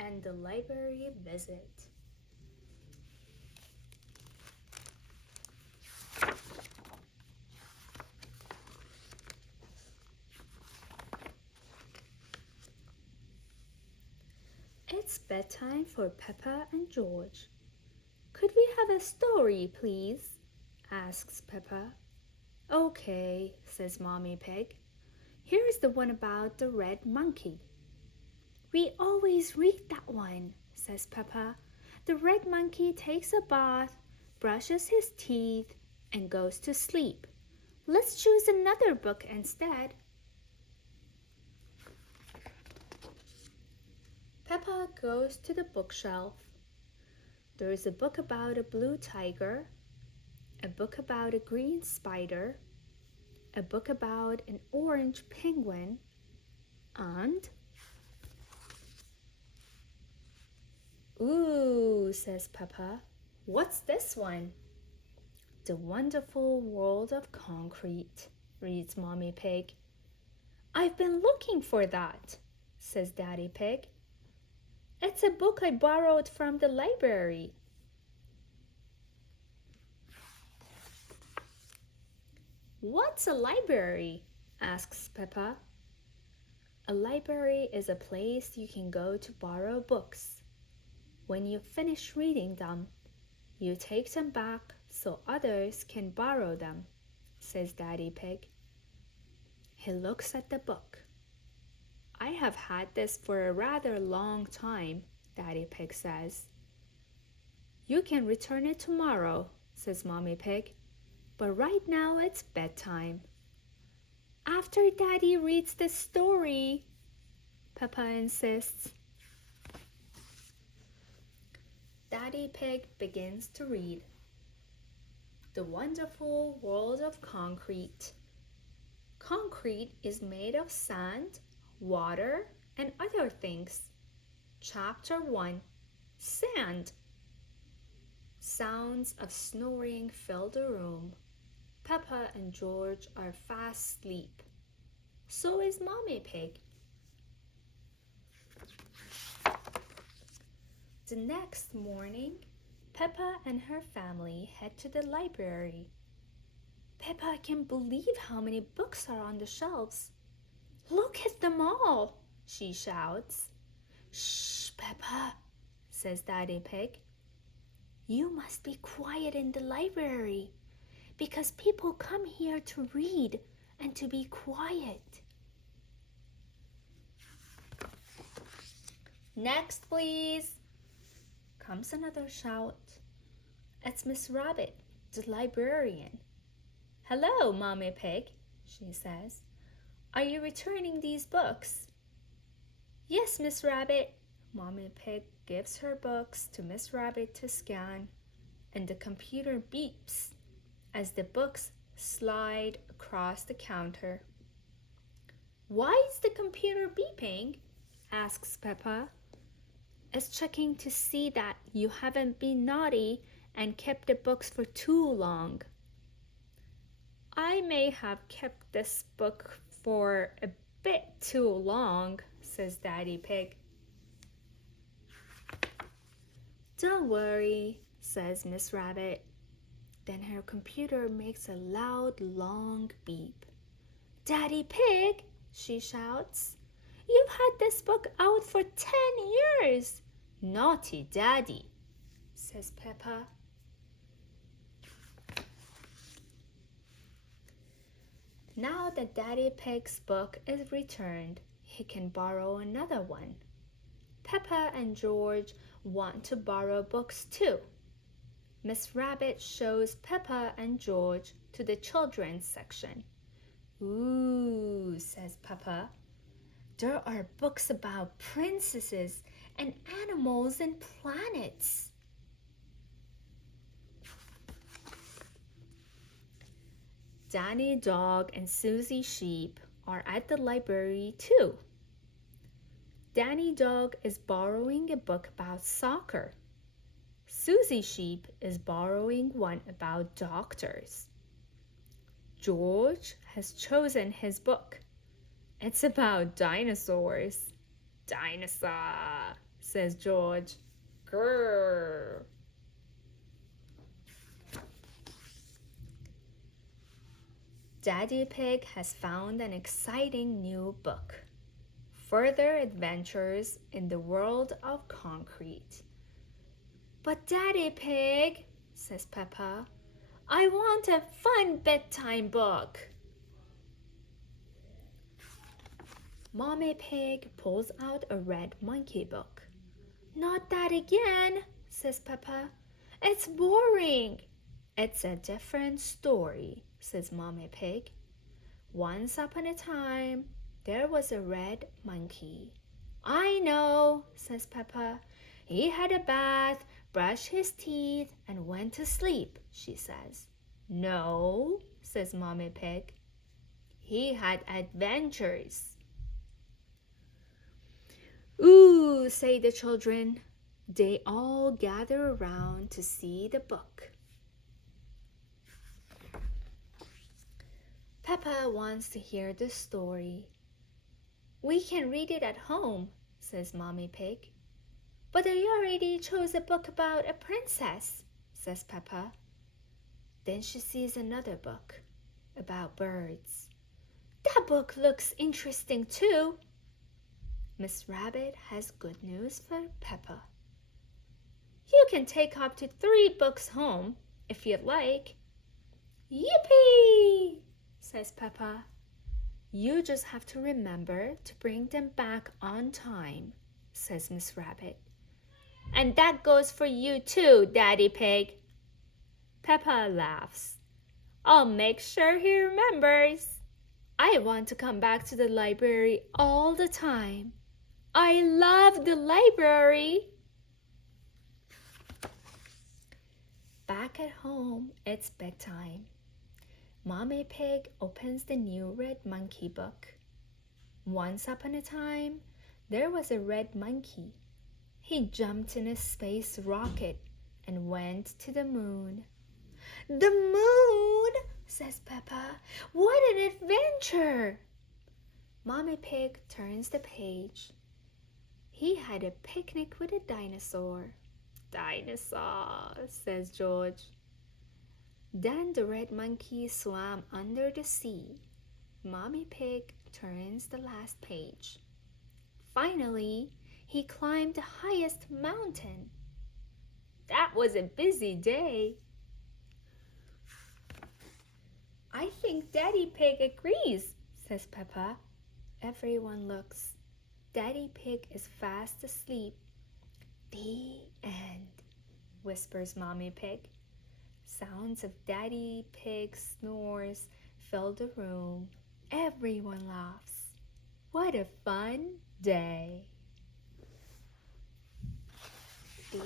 and the library visit. It's bedtime for Peppa and George. Could we have a story, please? Asks Peppa. Okay, says Mommy Pig. Here's the one about the red monkey. We always read that one, says Peppa. The red monkey takes a bath, brushes his teeth, and goes to sleep. Let's choose another book instead. Peppa goes to the bookshelf. There is a book about a blue tiger, a book about a green spider, a book about an orange penguin, and "Ooh," says Peppa. "What's this one?" "The Wonderful World of Concrete," reads Mommy Pig. "I've been looking for that," says Daddy Pig. "It's a book I borrowed from the library." "What's a library?" asks Peppa. A library is a place you can go to borrow books. When you finish reading them, you take them back so others can borrow them, says Daddy Pig. He looks at the book. I have had this for a rather long time, Daddy Pig says. You can return it tomorrow, says Mommy Pig, but right now it's bedtime. After Daddy reads the story, Peppa insists. Daddy Pig begins to read. The Wonderful World of Concrete. Concrete is made of sand, water, and other things. Chapter 1. Sand. Sounds of snoring fill the room. Peppa and George are fast asleep. So is Mommy Pig. The next morning, Peppa and her family head to the library. Peppa can't believe how many books are on the shelves. Look at them all, she shouts. Shh, Peppa, says Daddy Pig. You must be quiet in the library because people come here to read and to be quiet. Next, please, comes another shout. It's Miss Rabbit, the librarian. Hello, Mommy Pig, she says. Are you returning these books? Yes, Miss Rabbit. Mommy Pig gives her books to Miss Rabbit to scan, and the computer beeps as the books slide across the counter. Why is the computer beeping? Asks Peppa. It's checking to see that you haven't been naughty and kept the books for too long. I may have kept this book for a bit too long, says Daddy Pig. Don't worry, says Miss Rabbit. Then her computer makes a loud, long beep. Daddy Pig, she shouts. You've had this book out for 10 years. Naughty Daddy, says Peppa. Now that Daddy Pig's book is returned, he can borrow another one. Peppa and George want to borrow books too. Miss Rabbit shows Peppa and George to the children's section. Ooh, says Peppa. There are books about princesses and animals and planets. Danny Dog and Susie Sheep are at the library too. Danny Dog is borrowing a book about soccer. Susie Sheep is borrowing one about doctors. George has chosen his book. It's about dinosaurs. Dinosaur, says George. Grrr. Daddy Pig has found an exciting new book. Further Adventures in the World of Concrete. But Daddy Pig, says Peppa, I want a fun bedtime book. Mommy Pig pulls out a red monkey book. Not that again, says Peppa. It's boring. It's a different story, says Mommy Pig. Once upon a time, there was a red monkey. I know, says Peppa. He had a bath, brushed his teeth, and went to sleep, she says. No, says Mommy Pig. He had adventures. Ooh, say the children. They all gather around to see the book. Peppa wants to hear the story. We can read it at home, says Mommy Pig. But I already chose a book about a princess, says Peppa. Then she sees another book about birds. That book looks interesting too. Miss Rabbit has good news for Peppa. You can take up to 3 books home if you'd like. Yippee! Says Peppa. You just have to remember to bring them back on time, says Miss Rabbit. And that goes for you too, Daddy Pig. Peppa laughs. I'll make sure he remembers. I want to come back to the library all the time. I love the library. Back at home, it's bedtime. Mommy Pig opens the new red monkey book. Once upon a time, there was a red monkey. He jumped in a space rocket and went to the moon. The moon, says Peppa. What an adventure! Mommy Pig turns the page. He had a picnic with a dinosaur. Dinosaur, says George. Then the red monkey swam under the sea. Mommy Pig turns the last page. Finally, he climbed the highest mountain. That was a busy day. I think Daddy Pig agrees, says Peppa. Everyone looks. Daddy Pig is fast asleep. The end, whispers Mommy Pig. Sounds of Daddy Pig's snores fill the room. Everyone laughs. What a fun day. The